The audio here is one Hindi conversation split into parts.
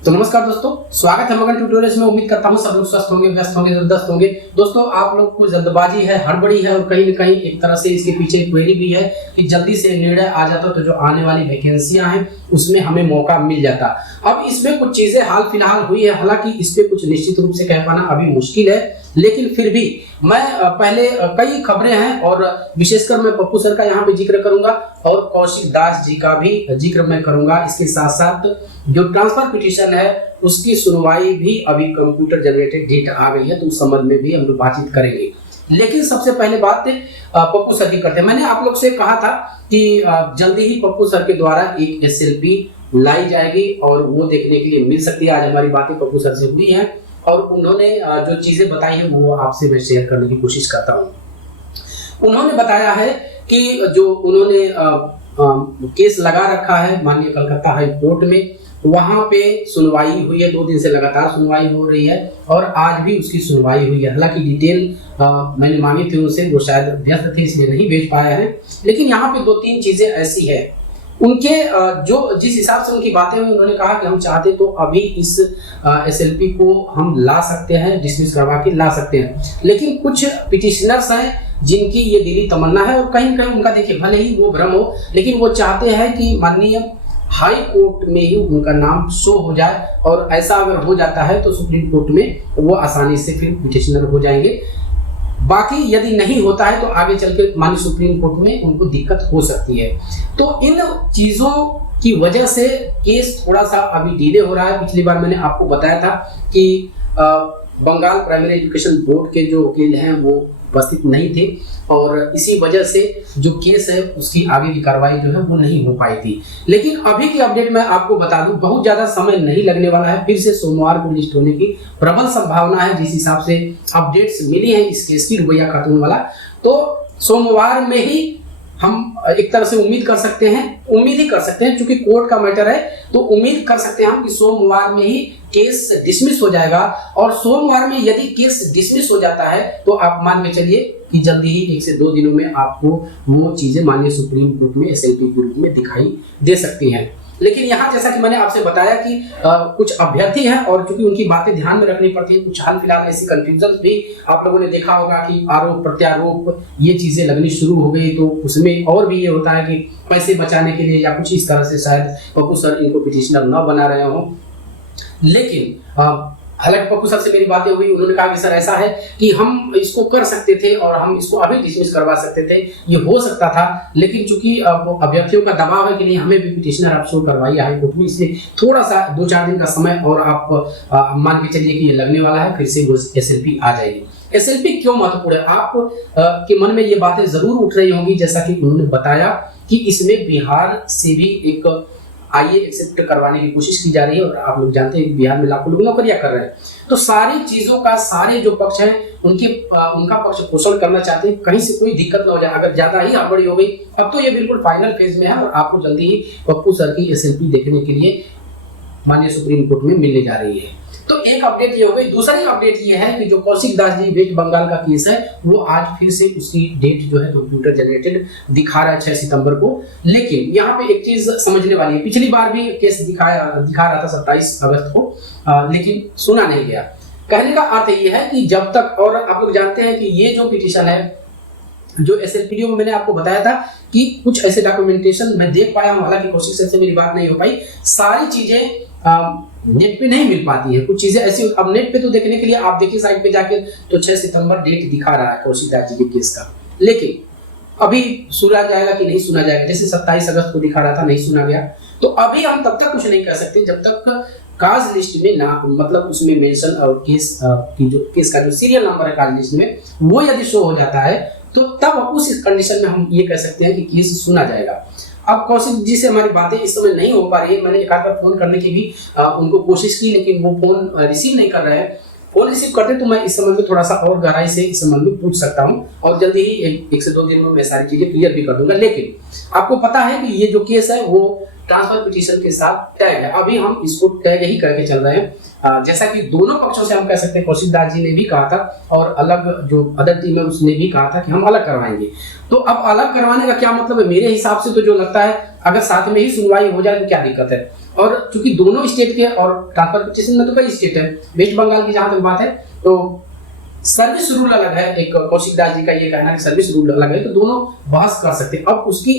तो नमस्कार दोस्तों, स्वागत है मगन ट्यूटोरियल्स में। उम्मीद करता हूँ सब लोग स्वस्थ होंगे, व्यस्त होंगे, जबरदस्त होंगे। दोस्तों, आप लोग को जल्दबाजी है, हड़बड़ी है और कहीं न कहीं एक तरह से इसके पीछे क्वेरी भी है कि जल्दी से निर्णय आ जाता तो जो आने वाली वैकेंसियां हैं उसमें हमें मौका मिल जाता। अब इसमें कुछ चीजें हाल फिलहाल हुई है, हालांकि इस पे कुछ निश्चित रूप से कह पाना अभी मुश्किल है, लेकिन फिर भी मैं पहले कई खबरें हैं और विशेषकर मैं पप्पू सर का यहाँ पे जिक्र करूंगा और कौशिक दास जी का भी जिक्र मैं करूंगा। इसके साथ साथ जो ट्रांसफर पिटीशन है उसकी सुनवाई भी अभी कंप्यूटर जनरेटेड डेट आ गई है, तो उस संबंध में भी हम लोग बातचीत करेंगे। लेकिन सबसे पहले बात पप्पू सर की करते हैं। मैंने आप लोग से कहा था कि जल्दी ही पप्पू सर के द्वारा एक SLP लाई जाएगी और वो देखने के लिए मिल सकती है। आज हमारी बातें पप्पू सर से हुई हैं और उन्होंने जो चीजें बताई है वो आपसे मैं शेयर करने की कोशिश करता हूँ। उन्होंने बताया है कि जो उन्होंने केस लगा रखा है माननीय कलकत्ता हाई कोर्ट में, वहां पे सुनवाई हुई है, 2 दिन से लगातार सुनवाई हो रही है और आज भी उसकी सुनवाई हुई है। हालांकि डिटेल मैंने मांगी थी उनसे, वो शायद व्यस्त थे इसलिए नहीं भेज पाया है, लेकिन यहाँ पे 2-3 चीजें ऐसी है उनके जो जिस हिसाब से उनकी बातें हुई। उन्होंने कहा कि हम चाहते तो अभी इस SLP को हम ला सकते हैं, डिसमिस करवा के ला सकते हैं, लेकिन कुछ पिटिशनर्स हैं जिनकी ये दिली तमन्ना है और कहीं कहीं उनका देखिए भले ही वो भ्रम हो, लेकिन वो चाहते हैं कि माननीय हाई कोर्ट में ही उनका नाम शो हो जाए और ऐसा अगर हो जाता है तो सुप्रीम कोर्ट में वो आसानी से फिर पिटिशनर हो जाएंगे। बाकी यदि नहीं होता है तो आगे चल के माननीय सुप्रीम कोर्ट में उनको दिक्कत हो सकती है। तो इन चीजों की वजह से केस थोड़ा सा अभी डिले हो रहा है। पिछली बार मैंने आपको बताया था कि बंगाल प्राइमरी एजुकेशन बोर्ड के जो वकील हैं वो उपस्थित नहीं थे और इसी वजह से जो केस है उसकी आगे की कार्रवाई जो है वो नहीं हो पाई थी। लेकिन अभी की अपडेट मैं आपको बता दूं, बहुत ज्यादा समय नहीं लगने वाला है, फिर से सोमवार को लिस्ट होने की प्रबल संभावना है। जिस हिसाब से अपडेट्स मिली है इस केस की, रुबैया खातून वाला, तो सोमवार में ही हम एक तरह से उम्मीद कर सकते हैं, उम्मीद ही कर सकते हैं क्योंकि कोर्ट का मैटर है, तो उम्मीद कर सकते हैं हम कि सोमवार में ही केस डिसमिस हो जाएगा। और सोमवार में यदि केस डिसमिस हो जाता है तो आप मान के चलिए कि जल्दी ही 1 से 2 दिनों में आपको वो चीजें माननीय सुप्रीम कोर्ट में SLP के रूप में दिखाई दे सकती हैं। लेकिन यहाँ जैसा कि मैंने आपसे बताया कि कुछ अभ्यर्थी हैं और चूंकि उनकी बातें ध्यान में रखनी पड़ती है, कुछ हाल फिलहाल ऐसी कंफ्यूजन भी आप लोगों ने देखा होगा कि आरोप प्रत्यारोप ये चीजें लगनी शुरू हो गई, तो उसमें और भी ये होता है कि पैसे बचाने के लिए या कुछ इस तरह से शायद पप्पू सर इनको पिटिशनर न बना रहे हो। लेकिन हालांकि पप्पू सर से मेरी बातें हुई, उन्होंने कहा कि सर ऐसा है कि हम इसको कर सकते थे और हम इसको अभी डिसमिस करवा सकते थे, ये हो सकता था, लेकिन चूंकि अभ्यर्थियों का दबाव है कि नहीं हमें भी पिटिशनर आप शो करवाइए हाई कोर्ट में, इसलिए थोड़ा सा 2-4 दिन का समय और आप मान के चलिए कि ये लगने वाला है, फिर से वो SLP आ जाएगी। SLP क्यों महत्वपूर्ण है? आप के मन में ये बातें जरूर उठ रही होंगी, जैसा कि उन्होंने बताया कि इसमें बिहार से भी एक आईए एक्सेप्ट करवाने की कोशिश की जा रही है और आप लोग जानते हैं बिहार में लाखों लोग नौकरियां कर रहे हैं, तो सारी चीजों का सारे जो पक्ष हैं उनका पक्ष पोषण करना चाहते हैं, कहीं से कोई दिक्कत ना हो जाए। अगर ज्यादा ही हड़बड़ी हो गई, अब तो ये बिल्कुल फाइनल फेज में है और आपको जल्दी ही पप्पू सर की SLP देखने के लिए माननीय सुप्रीम कोर्ट में मिलने जा रही है। तो एक अपडेट ये हो गई। दूसरी अपडेट ये है कि जो कौशिक दास जी वेस्ट बंगाल का केस है वो आज फिर से उसकी डेट जो है कंप्यूटर जनरेटेड दिखा रहा है 6 सितंबर को। लेकिन यहाँ पे एक चीज समझने वाली है, पिछली बार भी केस दिखा रहा था 27 अगस्त को, लेकिन सुना नहीं गया। कहने का अर्थ ये है कि जब तक, और आप लोग जानते हैं कि ये जो पिटीशन है जो SLPD में मैंने आपको बताया था कि कुछ ऐसे डॉक्यूमेंटेशन मैं देख पाया हूँ, हालांकि कौशिक सर से मेरी बात नहीं हो पाई, सारी चीजें नेट पे नहीं मिल पाती है, कुछ चीजें ऐसी। अब नेट पे तो देखने के लिए आप देखिए साइट पे जाके तो 6 सितंबर डेट दिखा रहा है कौशिक दास जी के केस का, लेकिन अभी सुना जाएगा कि नहीं सुना जाएगा, जैसे 27 अगस्त को दिखा रहा था नहीं सुना गया, तो अभी हम तब तक कुछ नहीं कर सकते जब तक काज लिस्ट में ना, मतलब उसमें मेंशन और केस का जो सीरियल नंबर है काज लिस्ट में वो यदि शो हो जाता है तो तब उस कंडीशन में हम ये कह सकते हैं कि केस सुना जाएगा। अब कौशिक जी से हमारी बातें इस समय नहीं हो पा रही है, मैंने एक आध बार फोन करने की भी उनको कोशिश की, लेकिन वो फोन रिसीव नहीं कर रहे हैं। फोन रिसीव करते तो मैं इस संबंध में थोड़ा सा और गहराई से इस संबंध में पूछ सकता हूँ और जल्दी ही 1 से 2 दिन में मैं सारी चीजें क्लियर भी कर दूंगा। लेकिन आपको पता है कि ये जो केस है वो ट्रांसफर पिटीशन के साथ टैग है। अभी हम इसको टैग ही करके चल रहे हैं। जैसा कि दोनों पक्षों से हम कह सकते हैं, कौशिक दास जी ने भी कहा था और अलग जो अदर टीम है उसने भी कहा था कि हम अलग करवाएंगे। तो अब अलग करवाने का क्या मतलब है? मेरे हिसाब से तो जो लगता है, अगर साथ में ही सुनवाई हो जाए तो क्या दिक्कत है। और चूंकि दोनों स्टेट के, और ट्रांसफर पिटीशन में तो कई स्टेट है, वेस्ट बंगाल की जहां तक बात है तो सर्विस रूल अलग है। एक कौशिक दास जी का ये कहना है कि सर्विस रूल अलग है, तो दोनों बहस कर सकते हैं। अब उसकी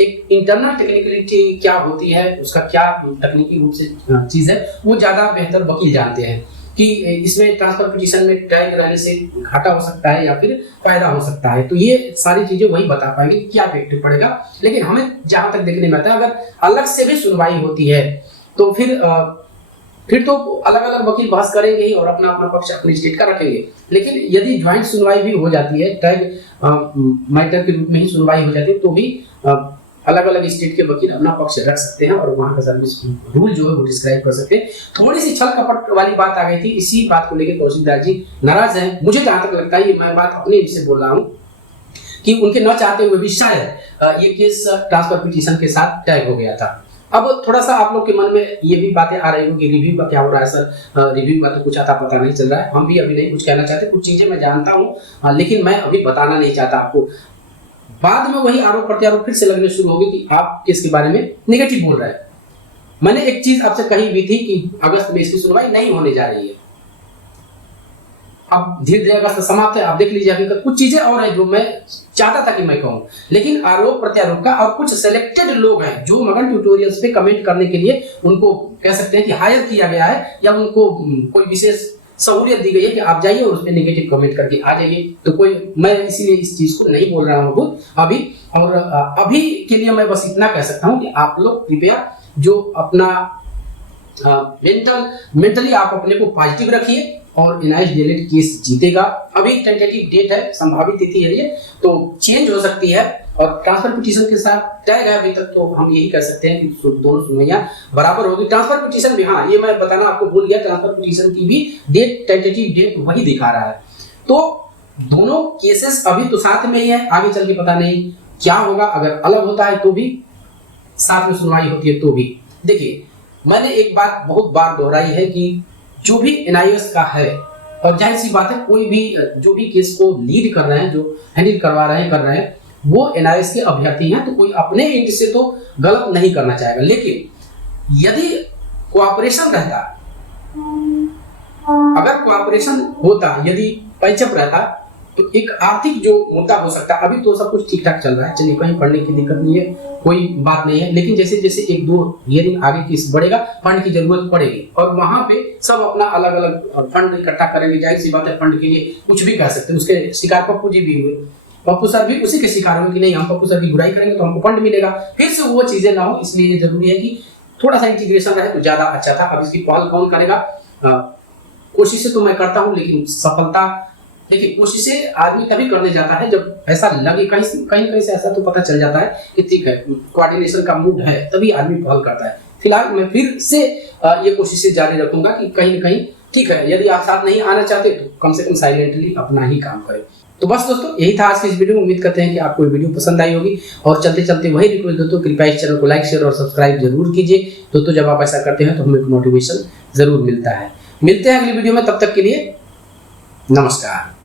एक इंटरनल टेक्निकलिटी क्या होती है, उसका क्या तकनीकी रूप से चीज है, वो ज्यादा बेहतर वकील जानते हैं कि इसमें ट्रांसफर पिटीशन में टैग रहने से घाटा हो सकता है या फिर फायदा हो सकता है। तो ये सारी चीजें वही बता पाएंगे क्या इफेक्ट पड़ेगा। लेकिन हमें जहां तक देखने में आता है, अगर अलग से भी सुनवाई होती है तो फिर तो अलग अलग वकील बहस करेंगे ही और अपना अपना पक्ष अपने स्टेट का रखेंगे। लेकिन यदि ज्वाइंट सुनवाई भी हो जाती है, टैग मैटर के रूप में ही सुनवाई हो जाती है, तो भी अलग अलग स्टेट के वकील अपना पक्ष रख सकते हैं और वहां का सर्विस रूल जो है वो डिस्क्राइब कर सकते हैं। थोड़ी सी छल कपट वाली बात आ गई थी, इसी बात को लेकर कौशिक दास जी नाराज हैं। मुझे जहां तक लगता है, ये मैं बात अपने से बोल रहा हूँ कि उनके न चाहते हुए भी शायद ये केस ट्रांसफर पिटीशन के साथ टैग हो गया था। अब थोड़ा सा आप लोग के मन में ये भी बातें आ रही होंगी, रिव्यू का क्या हो रहा है सर, रिव्यू का तो कुछ आता पता नहीं चल रहा है। हम भी अभी नहीं कुछ कहना चाहते, कुछ चीजें मैं जानता हूँ लेकिन मैं अभी बताना नहीं चाहता आपको। बाद में वही आरोप प्रत्यारोप फिर से लगने शुरू होगी कि आप किसके बारे में नेगेटिव बोल रहे हैं। मैंने एक चीज आपसे कही भी थी कि अगस्त में इसकी सुनवाई नहीं होने जा रही है। अब धीरे धीरे अगस्त समाप्त है, आप देख लीजिए अभी कुछ चीजें और है जो मैं चाहता था कि मैं कहूं, लेकिन आरोप प्रत्यारोप का और कुछ सिलेक्टेड लोग हैं जो मगन ट्यूटोरियल्स पे कमेंट करने के लिए उनको कह सकते हैं कि हायर किया गया है या उनको कोई विशेष सहूलियत दी गई है कि आप जाइए और उसमें नेगेटिव कमेंट करके आ जाइए। तो कोई, मैं इसीलिए इस चीज को नहीं बोल रहा हूँ अभी। और अभी के लिए मैं बस इतना कह सकता हूँ कि आप लोग कृपया जो अपना मेंटली आप अपने को पॉजिटिव रखिए और एनआईएस डीएलएड केस जीतेगा। अभी टेंटेटिव डेट है, संभावित तिथि है, ये तो चेंज हो सकती है। और ट्रांसफर पिटीशन के साथ टैग है अभी तक, तो हम यही कह सकते हैं कि दोनों सुनवाइयां बराबर होगी। ट्रांसफर पिटीशन भी, हाँ ये मैं बताना आपको भूल गया, ट्रांसफर पिटीशन की भी डेट, टेंटेटिव डेट वही दिखा रहा है। तो दोनों केसेस अभी तो साथ में ही है, आगे चल के पता नहीं क्या होगा। अगर अलग होता है तो भी, साथ में सुनवाई होती है तो भी। देखिए, मैंने एक बात बहुत बार दोहराई है कि जो भी एनआईएस का है, और जाहिर सी बात है कोई भी जो भी केस को लीड कर रहे हैं, जो हैंडल करवा रहे हैं, कर रहे हैं, वो एनआईएस के अभ्यर्थी हैं, तो कोई अपने एंड से तो गलत नहीं करना चाहेगा। लेकिन यदि कोऑपरेशन रहता, अगर कोऑपरेशन होता, यदि पैचअप रहता, तो एक आर्थिक जो मुद्दा हो सकता है, अभी तो सब कुछ ठीक ठाक चल रहा है, चलिए कहीं पढ़ने की दिक्कत नहीं है, कोई बात नहीं है। लेकिन जैसे जैसे एक दो हियरिंग आगे केस बढ़ेगा, फंड की जरूरत पड़ेगी और वहां पे सब अपना अलग अलग फंड इकट्ठा करेंगे। जाहिर सी बात है, फंड के लिए कुछ भी कह सकते हैं। उसके शिकार पप्पू जी भी हुए, पप्पू सर भी उसी के शिकार हुए कि नहीं, हम पप्पू सर की बुराई करेंगे तो हमको फंड मिलेगा। फिर से वो चीजें ना हो, इसलिए जरूरी है कि थोड़ा सा इंटीग्रेशन रहे तो ज्यादा अच्छा था। अब इसकी पहल कौन करेगा? कोशिश तो मैं करता हूँ, लेकिन सफलता, देखिए कोशिशें आदमी तभी करने जाता है जब ऐसा लगे, कहीं से ऐसा तो पता चल जाता है कि ठीक है, कोऑर्डिनेशन का मूड है, तभी आदमी पहल करता है। फिलहाल मैं फिर से ये कोशिशें जारी रखूंगा कि कहीं न कहीं ठीक है, यदि आप साथ नहीं आना चाहते तो कम से कम साइलेंटली अपना ही काम करें। तो बस दोस्तों, यही था आज की इस वीडियो में। उम्मीद करते हैं कि आपको ये वीडियो पसंद आई होगी। और चलते चलते वही रिक्वेस्ट दोस्तों, कृपया इस चैनल को लाइक, शेयर और सब्सक्राइब जरूर कीजिए दोस्तों। जब आप ऐसा करते हैं तो हमें मोटिवेशन जरूर मिलता है। मिलते हैं अगली वीडियो में, तब तक के लिए नमस्कार।